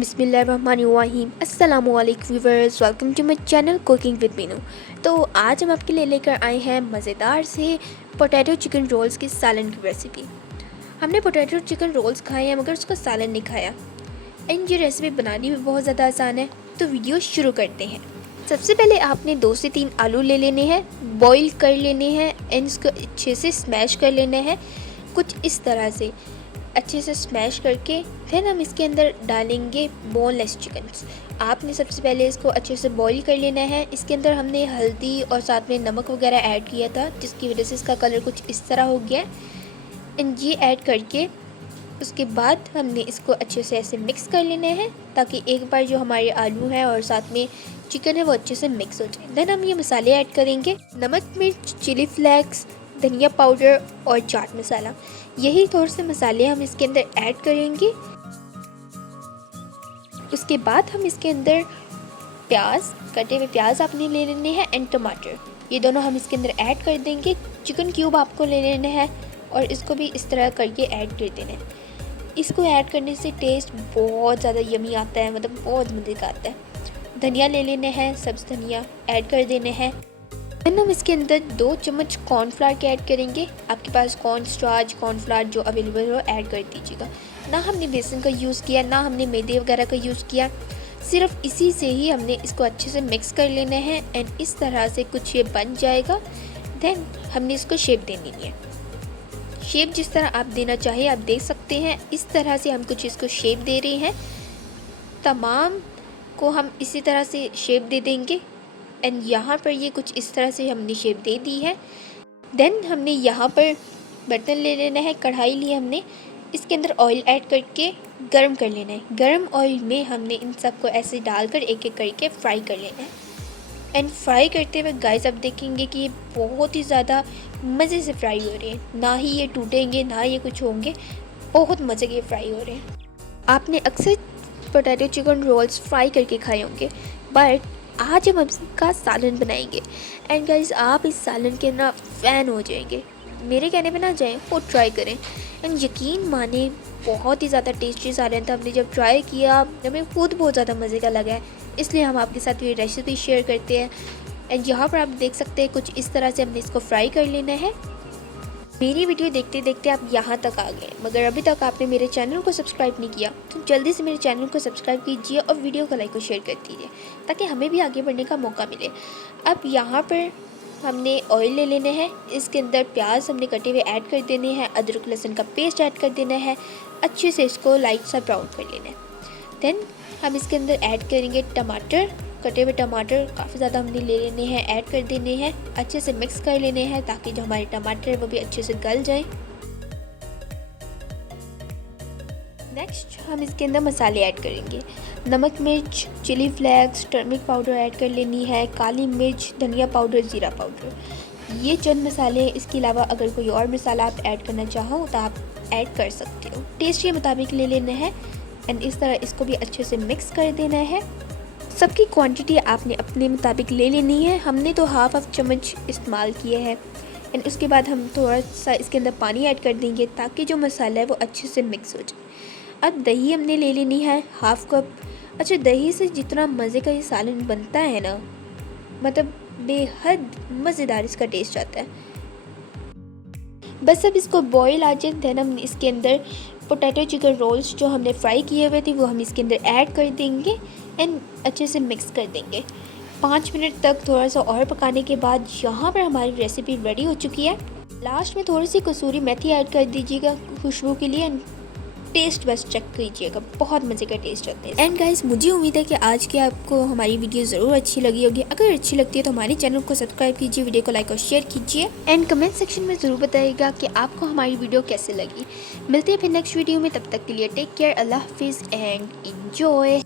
बिस्मिल्लाहिर्रहमानिर्रहीम। अस्सलामुअलैकुम viewers, welcome to my channel cooking with Meenu. तो आज हम आपके लिए लेकर आए हैं मज़ेदार से पोटैटो चिकन रोल्स की सालन की रेसिपी। हमने पोटैटो चिकन रोल्स खाए हैं मगर उसका सालन नहीं खाया, एंड ये रेसिपी बनानी भी बहुत ज़्यादा आसान है। तो वीडियो शुरू करते हैं। सबसे पहले आपने 2 से 3 आलू ले लेने हैं, बॉईल कर लेने हैं एंड इसको अच्छे से स्मैश कर लेना है, कुछ इस तरह से अच्छे से स्मैश करके फिर हम इसके अंदर डालेंगे बोनलेस चिकन्स। आपने सबसे पहले इसको अच्छे से बॉईल कर लेना है। इसके अंदर हमने हल्दी और साथ में नमक वगैरह ऐड किया था, जिसकी वजह से इसका कलर कुछ इस तरह हो गया। एंड ये ऐड करके उसके बाद हमने इसको अच्छे से ऐसे मिक्स कर लेना है ताकि एक बार जो हमारे आलू हैं और साथ में चिकन है वो अच्छे से मिक्स हो जाए। देन हम ये मसाले ऐड करेंगे, नमक, मिर्च, चिली फ्लेक्स, धनिया पाउडर और चाट मसाला। यही थोड़े से मसाले हम इसके अंदर ऐड करेंगे। उसके बाद हम इसके अंदर प्याज, कटे हुए प्याज आपने ले लेने हैं एंड टमाटर, ये दोनों हम इसके अंदर ऐड कर देंगे। चिकन क्यूब आपको ले लेना है और इसको भी इस तरह करके ऐड कर देना है। इसको ऐड करने से टेस्ट बहुत ज़्यादा यमी आता है, मतलब बहुत मज़े का आता है। धनिया ले लेने हैं, सब्ज़ धनिया ऐड कर देने हैं। फिर हम इसके अंदर 2 चम्मच कॉर्नफ्लावर के ऐड करेंगे। आपके पास कॉर्न स्टार्च, कॉर्नफ्लावर जो अवेलेबल हो ऐड कर दीजिएगा। ना हमने बेसन का यूज़ किया, ना हमने मैदे वगैरह का यूज़ किया, सिर्फ इसी से ही हमने इसको अच्छे से मिक्स कर लेना है एंड इस तरह से कुछ ये बन जाएगा। देन हमने इसको शेप देनी है। शेप जिस तरह आप देना चाहे आप दे सकते हैं। इस तरह से हम कुछ इसको शेप दे रहे हैं, तमाम को हम इसी तरह से शेप दे देंगे। एंड यहाँ पर ये कुछ इस तरह से हमने शेप दे दी है। देन हमने यहाँ पर बर्तन ले लेना है, कढ़ाई ली हमने, इसके अंदर ऑयल ऐड करके गरम कर लेना है। गरम ऑयल में हमने इन सबको ऐसे डालकर एक एक करके फ्राई कर लेना है। एंड फ्राई करते हुए गाइस आप देखेंगे कि ये बहुत ही ज़्यादा मज़े से फ्राई हो रहे हैं, ना ही ये टूटेंगे ना ये कुछ होंगे, बहुत मज़े के फ्राई हो रहे हैं। आपने अक्सर पोटैटो चिकन रोल्स फ्राई करके खाए होंगे, बट आज हम इसका सालन बनाएंगे। एंड गाइस आप इस सालन के ना फ़ैन हो जाएंगे, मेरे कहने पे ना जाएं, वो ट्राई करें। एंड यकीन माने बहुत ही ज़्यादा टेस्टी सालन था। हमने जब ट्राई किया हमें खुद बहुत ज़्यादा मज़े का लगा है, इसलिए हम आपके साथ ये रेसिपी शेयर करते हैं। एंड यहाँ पर आप देख सकते हैं कुछ इस तरह से हमने इसको फ्राई कर लेना है। मेरी वीडियो देखते देखते आप यहाँ तक आ गए, मगर अभी तक आपने मेरे चैनल को सब्सक्राइब नहीं किया तो जल्दी से मेरे चैनल को सब्सक्राइब कीजिए और वीडियो को लाइक और शेयर कर दीजिए ताकि हमें भी आगे बढ़ने का मौका मिले। अब यहाँ पर हमने ऑयल ले लेने हैं, इसके अंदर प्याज हमने कटे हुए ऐड कर देने हैं, अदरक लहसुन का पेस्ट ऐड कर देना है, अच्छे से इसको लाइट सा ब्राउन कर लेना है। देन हम इसके अंदर ऐड करेंगे टमाटर, कटे हुए टमाटर काफ़ी ज़्यादा हमने ले लेने हैं, ऐड कर देने हैं, अच्छे से मिक्स कर लेने हैं ताकि जो हमारे टमाटर है वो भी अच्छे से गल जाए। नेक्स्ट हम इसके अंदर मसाले ऐड करेंगे, नमक, मिर्च, chilli flakes, turmeric powder add कर लेनी है, काली मिर्च, धनिया पाउडर, ज़ीरा पाउडर, ये चंद मसाले हैं। इसके अलावा अगर कोई और मसाला आप ऐड करना चाहो तो आप ऐड कर सकते हो, टेस्ट के मुताबिक ले लेना है। एंड इस तरह इसको भी अच्छे से मिक्स कर देना है। सबकी क्वांटिटी आपने अपने मुताबिक ले लेनी है। हमने तो हाफ चम्मच इस्तेमाल किए हैं। एंड उसके बाद हम थोड़ा सा इसके अंदर पानी ऐड कर देंगे ताकि जो मसाला है वो अच्छे से मिक्स हो जाए। अब दही हमने ले लेनी है हाफ कप। अच्छा, दही से जितना मज़े का ये सालन बनता है ना, मतलब बेहद मज़ेदार इसका टेस्ट आता है। बस अब इसको बॉईल आ जाए, देन हम इसके अंदर पोटैटो चिकन रोल्स जो हमने फ्राई किए हुए थे वो हम इसके अंदर ऐड कर देंगे एंड अच्छे से मिक्स कर देंगे। 5 मिनट तक थोड़ा सा और पकाने के बाद यहाँ पर हमारी रेसिपी रेडी हो चुकी है। लास्ट में थोड़ी सी कसूरी मेथी ऐड कर दीजिएगा खुशबू के लिए। टेस्ट बस चेक कीजिएगा, बहुत मज़े का टेस्ट आता है। एंड गाइस मुझे उम्मीद है कि आज की आपको हमारी वीडियो ज़रूर अच्छी लगी होगी। अगर अच्छी लगती है तो हमारे चैनल को सब्सक्राइब कीजिए, वीडियो को लाइक और शेयर कीजिए एंड कमेंट सेक्शन में ज़रूर बताइएगा कि आपको हमारी वीडियो कैसे लगी। मिलते हैं फिर नेक्स्ट वीडियो में, तब तक के लिए टेक केयर, अल्लाह हाफिज़ एंड एंजॉय।